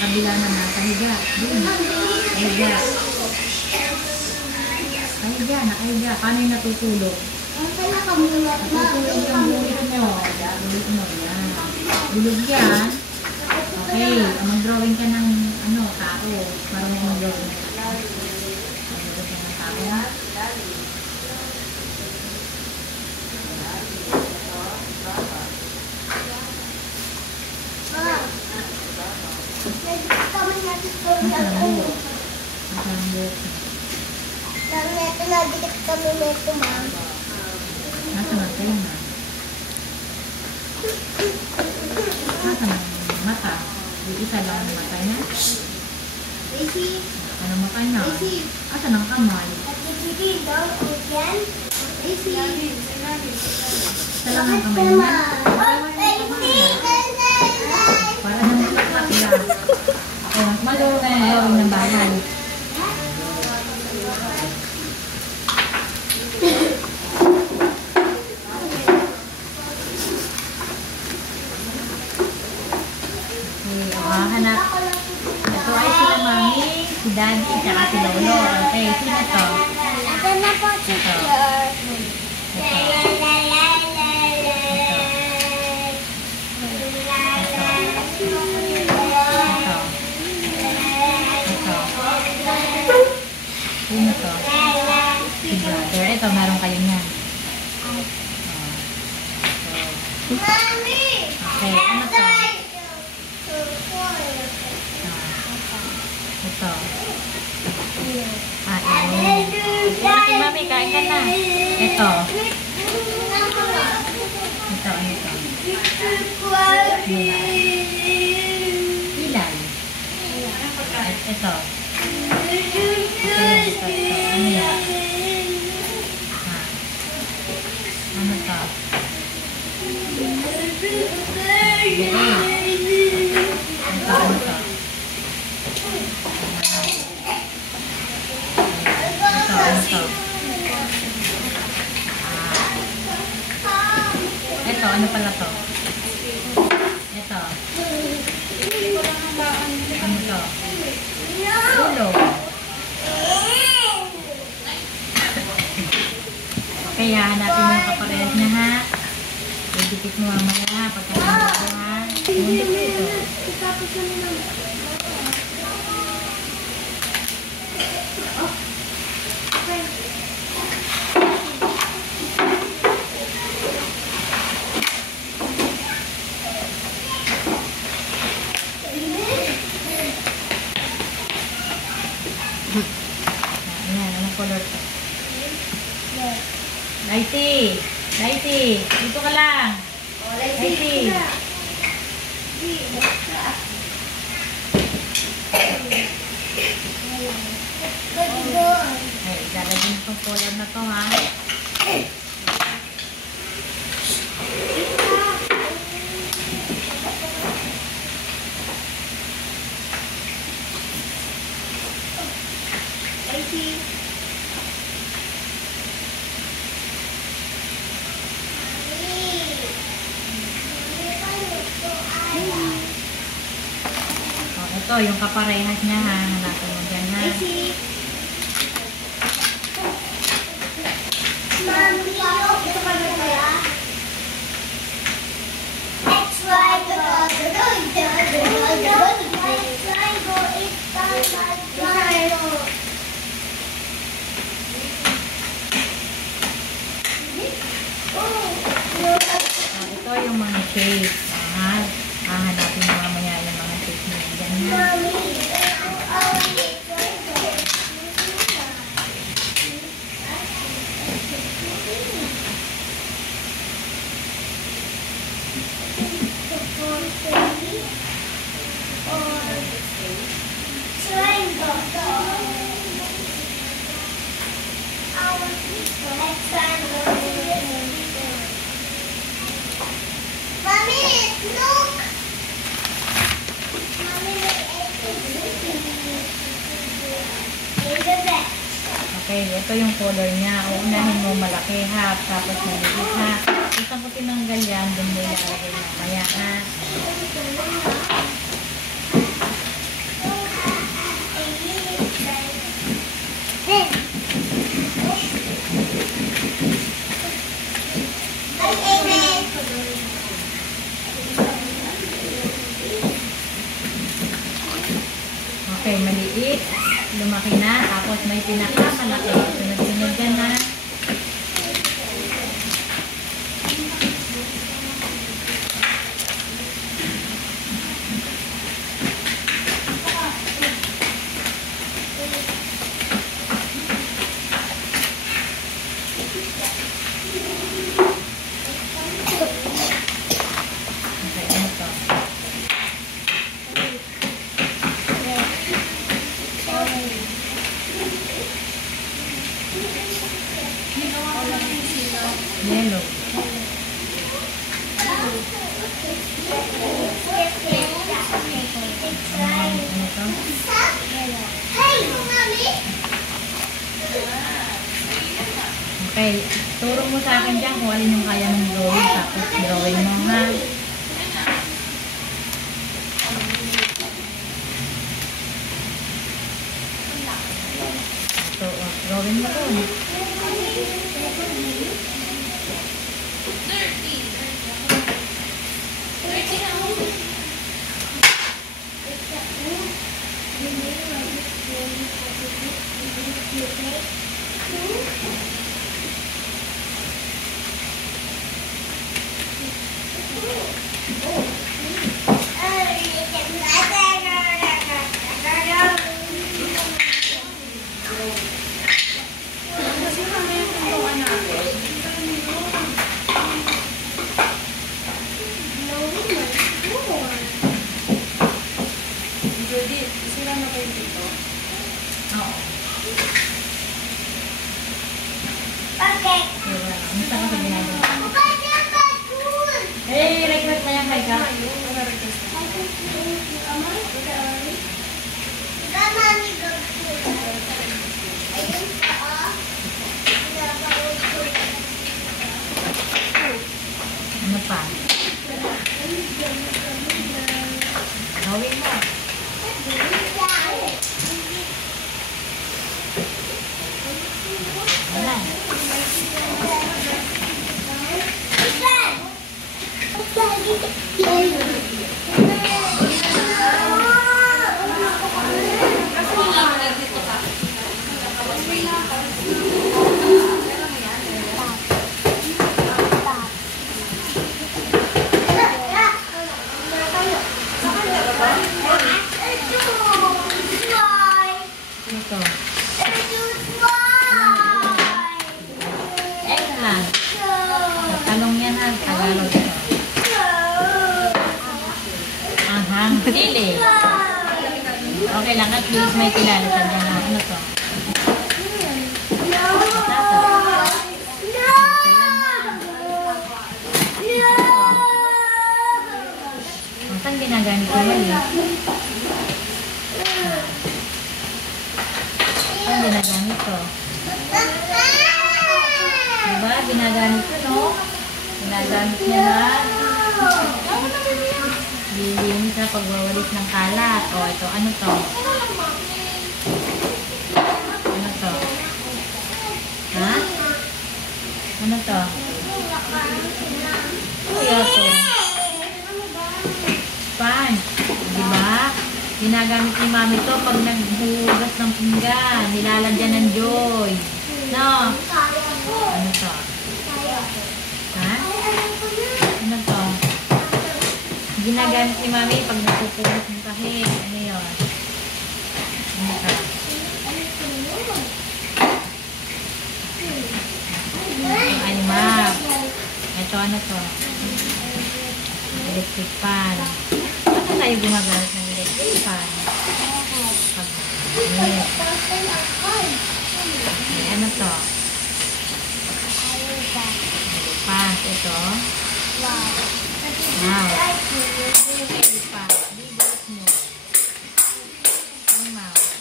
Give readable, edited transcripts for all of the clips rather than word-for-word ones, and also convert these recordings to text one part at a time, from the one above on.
kabila naman. Kahiga. Doon. Kahiga. Kahiga. Nakahiga. Paano yung natutulog? Natutulog yung bulit mo. Bulit mo. Yan. Bulog yan. Okay. Mag-drawing ka ng tao. Marunong mag-drawing ka. Mag-drawing ka ng tao. Ito na, dikit kami nito, ma'am. Nasa nga kayo na? Nasa nga mata? Di isa lang ang mata niya? Anong mata niya? Asa ng kamay? Isa lang ang kamay niya? Para nang itakak lang. Maluro na yung gawin ng bahay. Hanap. Ito ay sila mami, si daddy, saka si lolo. Okay, sino to? Ito na po, teacher. Sino to? Si brother. Ito, meron kayo niyan. Mami! Okay, ano to? Ito. Okay, mami, kain ka na. Ito. Ito, ano to? Ilay. Ito. Ano yan? Ano to? Ito, ano to? Ito, ano pala to? Ito. Ano to? Ulo. Okay, hanapin mo yung kaparehas niya, ha? Idikit mo mamaya pagkakas mo, ha? Mundik mo ito. Ayan, anong color to? Lighty! Lighty! Dito ka lang! Lighty! Ay, lalagyan itong color na to, ha? Ito, yung kaparehas niya, ha? Hanapin mo dyan, ha? Mami, ito ka na kaya? Ito yung mga shape. Hahanapin mo mamaya yung mga shape niya. Dyan, ha? Mommy, look! Okay, ito yung color niya. Uunahin mo malaki, ha? Tapos maliit, ha? Isang ko tinanggal yan, dun mo ilalagay mamaya, ha? Okay, maliit. Lumaki na. Tapos may pinakamalaki. Sunod-sunod yan na. Okay, ano to? Yellow. Ano to? Okay, turo mo sa akin dyan kung alin yung kaya mong drawing. Tapos drawing mo ha. Ito, drawing mo to. Oo. Okay. Misa ka sa ginagawa. Request na yan kay ka. Ano pa? Gawin mo. Wala. Ito. Excellent. Tanong yan ha. Tagalog ito. Ahang. Sili. Okay lang. At least may kilala ka dyan. Ano to? Saan ginagamit ko mali? Saan ginagamit ko? Diba? Ginagamit ko, no? Ginagamit niya na lilinis na pagwawalis ng kalat. O, ito. Ano to? Ano to? Ha? Ano to? Kuya to. Pan. Diba? Ginagamit ni mami to pag naghugas ng pinggan. Nilalagyan ng joy. No? Ano to? Ha? Ano to? Ginagamit ni mami pag napupugas ng kahit. Ano yun? Ano to? Ito ay map. Ito ano to? Electric pan. Ano tayo gumagamit ng electric fan? Pag-init. Ano to? Pan. Ito. Mouse. Elephant. Bigos mo. Ang mouse.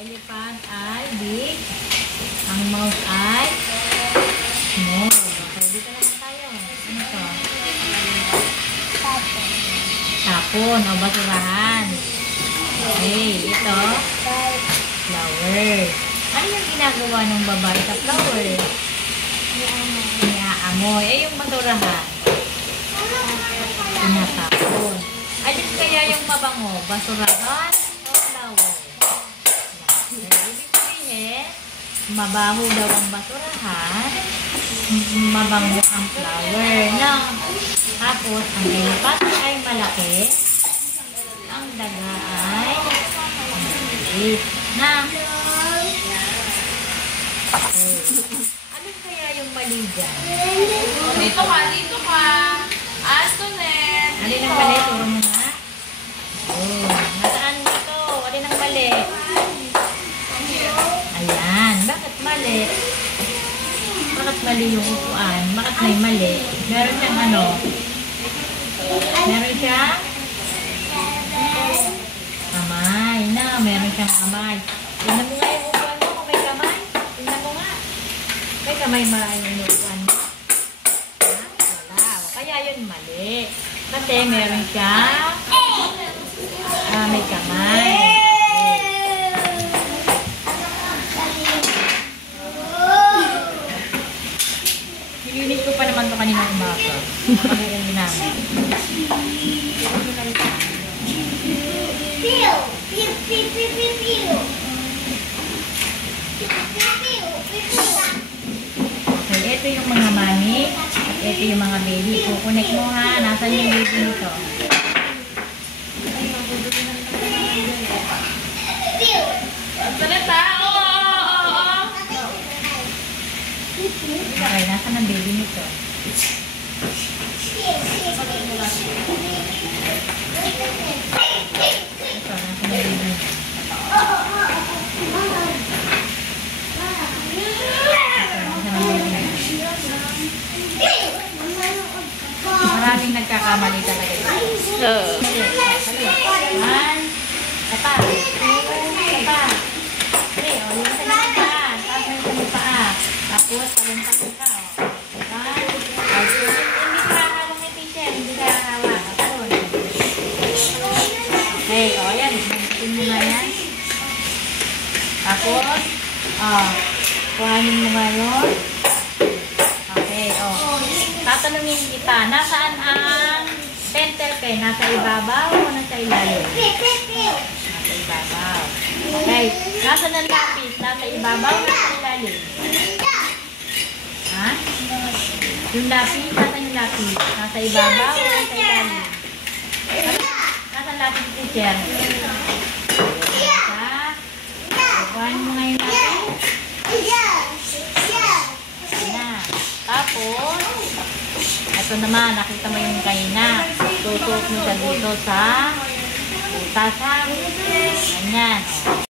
Elephant ay big. Ang mouse ay small. Okay, dito naman tayo. Ano to? Tapon o basurahan. Okay, ito. Flower. Ano yung ginagawa ng babae sa flower? Niaamoy. Eh, yung basurahan. Tinatapon. Alin kaya yung mabango? Basurahan o flower? Ibig sabihin, mabaho daw ang basurahan, mabango ang flower. No? Tapos, ang lipat ay malaki, ang daga ay maliit. Na? Okay. Alin kaya yung mali dyan? Dito ka. Antoinette. Alin ang mali? Turo mo na. Oh, nasaan dito? Alin ang mali? Ayan. Bakit mali? Bakit mali yung upuan? Bakit may mali? Meron siyang ano? Meron siyang kamay. Na, meron siyang kamay. Tingnan mo nga yung upuan mo kung may kamay. Tingnan mo nga. May kamay marami yung upuan mo. Wala. Kaya yun mali. Kasi meron siyang may kamay. Nilinis ko pa naman ito kanina umaga. Pag-iingin namin. Piu! Piu, piu, piu, piu, piu. Piu, piu, piu, piu. Okay, ito yung mga mami. At ito yung mga baby. Kukunik mo ha. Nasaan yung baby nito? Piu. Antoinette, ha? Oo. Okay, nasaan ang baby nito? Ito, nasaan ang baby nito? Maraming nagkakamali talaga yun. One. Apa. Apa. Three. O, yung sa mga paa. Tapos yung sa mga paa. Tapos, talong-talong ka. One. Hindi ka hawak ni teacher. Hindi ka hawak. Talon. Okay. O, yan. Magpitin mo nga yan. Tapos, kuhanin mo nga yun. Okay, tatanungin kita, nasaan ang pentel pen? Nasa ibabaw o nasa ilalim? Nasa ibabaw. Okay, nasaan ang lapis? Nasa ibabaw o nasa ilalim? Ha? Yung lapis, nasaan yung lapis? Nasa ibabaw o nasa ilalim? Nasaan lapis, teacher? Kuhanin mo nga yung lapis. Tapos, ito naman, nakita mo yung kaina. Tutuot mo siya dito sa utasan. Ganyan.